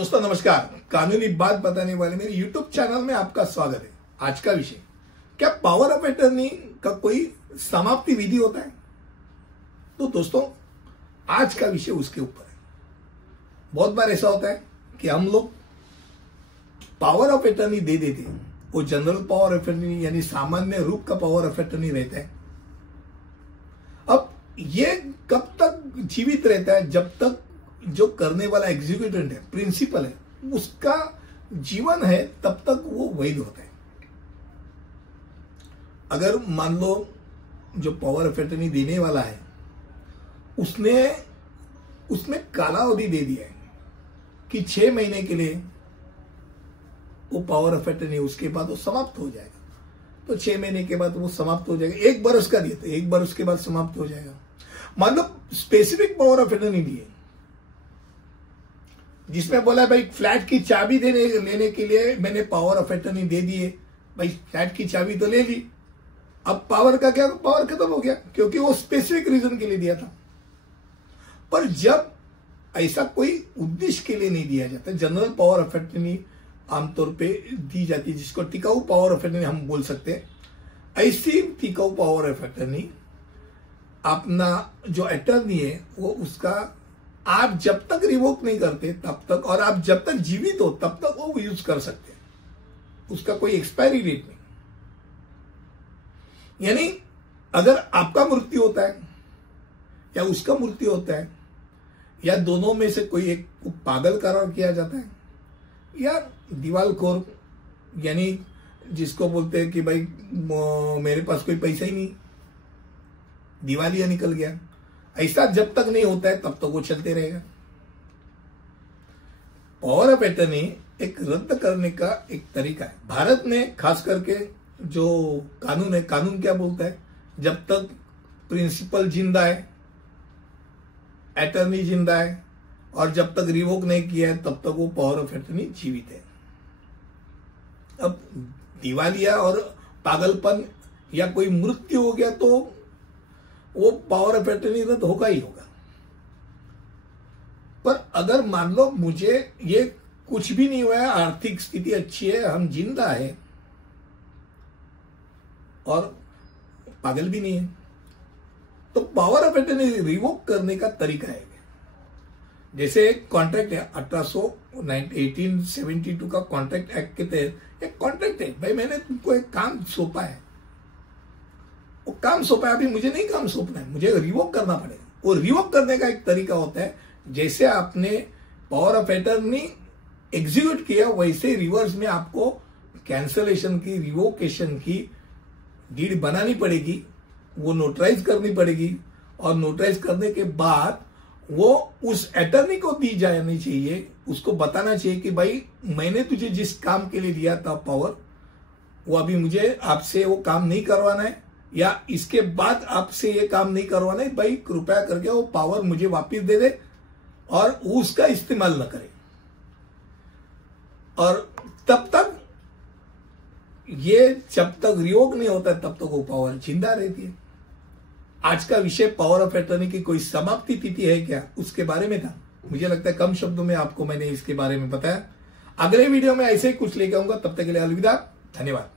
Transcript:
दोस्तों नमस्कार। कानूनी बात बताने वाले मेरे यूट्यूब चैनल में आपका स्वागत है। आज का विषय, क्या पावर ऑफ अटर्नी का कोई समाप्ति विधि होता है? तो दोस्तों आज का विषय उसके ऊपर है। बहुत बार ऐसा होता है कि हम लोग पावर ऑफ अटर्नी दे देते हैं, वो जनरल पावर ऑफ अटर्नी यानी सामान्य रूप का पावर ऑफ अटर्नी रहता है। अब ये कब तक जीवित रहता है? जब तक जो करने वाला एग्जीक्यूटेंट है, प्रिंसिपल है, उसका जीवन है, तब तक वो वैध होता है। अगर मान लो जो पावर ऑफ अटर्नी देने वाला है उसने कालावधि दे दिया है कि 6 महीने के लिए वो पावर ऑफ अटर्नी, उसके बाद वो समाप्त हो जाएगा। तो 6 महीने के बाद वो समाप्त हो जाएगा। 1 बरस का दिया तो 1 बरस के बाद समाप्त हो जाएगा। मान लो स्पेसिफिक पावर ऑफ अटर्नी दिए जिसमें बोला भाई फ्लैट की चाबी लेने के लिए मैंने पावर ऑफ अटर्नी दे दिए। भाई फ्लैट की चाबी तो ले ली, अब पावर का क्या? पावर खत्म हो गया, क्योंकि वो स्पेसिफिक रीजन के लिए दिया था। पर जब ऐसा कोई उद्देश्य के लिए नहीं दिया जाता, जनरल पावर ऑफ अटर्नी आमतौर पे दी जाती है, जिसको टिकाऊ पावर ऑफ अटर्नी हम बोल सकते हैं। ऐसी टिकाऊ पावर ऑफ अटर्नी अपना जो अटर्नी है वो उसका आप जब तक रिवोक नहीं करते तब तक, और आप जब तक जीवित हो तब तक वो यूज कर सकते हैं। उसका कोई एक्सपायरी डेट नहीं। यानी अगर आपका मृत्यु होता है या उसका मृत्यु होता है या दोनों में से कोई एक को पागल करार किया जाता है या दिवालखोर, यानी जिसको बोलते हैं कि भाई मेरे पास कोई पैसा ही नहीं, दिवालिया निकल गया, ऐसा जब तक नहीं होता है तब तक वो चलते रहेगा। पावर ऑफ अटर्नी एक रद्द करने का एक तरीका है। भारत में खास करके जो कानून है, कानून क्या बोलता है? जब तक प्रिंसिपल जिंदा है, अटर्नी जिंदा है और जब तक रिवोक नहीं किया है तब तक वो पावर ऑफ अटर्नी जीवित है। अब दिवालिया और पागलपन या कोई मृत्यु हो गया तो वो पावर ऑफ अटर्नी रद्द होगा ही होगा। पर अगर मान लो मुझे ये कुछ भी नहीं हुआ है, आर्थिक स्थिति अच्छी है, हम जिंदा है और पागल भी नहीं है, तो पावर ऑफ अटर्नी रिवोक करने का तरीका है। जैसे एक कॉन्ट्रैक्ट है 1872 का कॉन्ट्रैक्ट एक्ट के तहत एक कॉन्ट्रैक्ट है। भाई मैंने तुमको एक काम सौंपा है, वो काम सौंपा है, अभी मुझे नहीं काम सौंपना है, मुझे रिवोक करना पड़ेगा। वो रिवोक करने का एक तरीका होता है, जैसे आपने पावर ऑफ अटर्नी एग्जीक्यूट किया वैसे रिवर्स में आपको कैंसलेशन की, रिवोकेशन की डीड बनानी पड़ेगी, वो नोटराइज करनी पड़ेगी और नोटराइज करने के बाद वो उस अटर्नी को दी जानी चाहिए। उसको बताना चाहिए कि भाई मैंने तुझे जिस काम के लिए दिया था पावर, वो अभी मुझे आपसे वो काम नहीं करवाना है या इसके बाद आपसे ये काम नहीं करवाना है, भाई कृपया करके वो पावर मुझे वापस दे दे और उसका इस्तेमाल न करे। और तब तक ये जब तक रिवोक नहीं होता तब तक वो पावर जिंदा रहती है। आज का विषय पावर ऑफ अटर्नी की कोई समाप्ति तिथि है क्या, उसके बारे में था। मुझे लगता है कम शब्दों में आपको मैंने इसके बारे में बताया। अगले वीडियो में ऐसे ही कुछ लेके आऊंगा। तब तक के लिए अलविदा, धन्यवाद।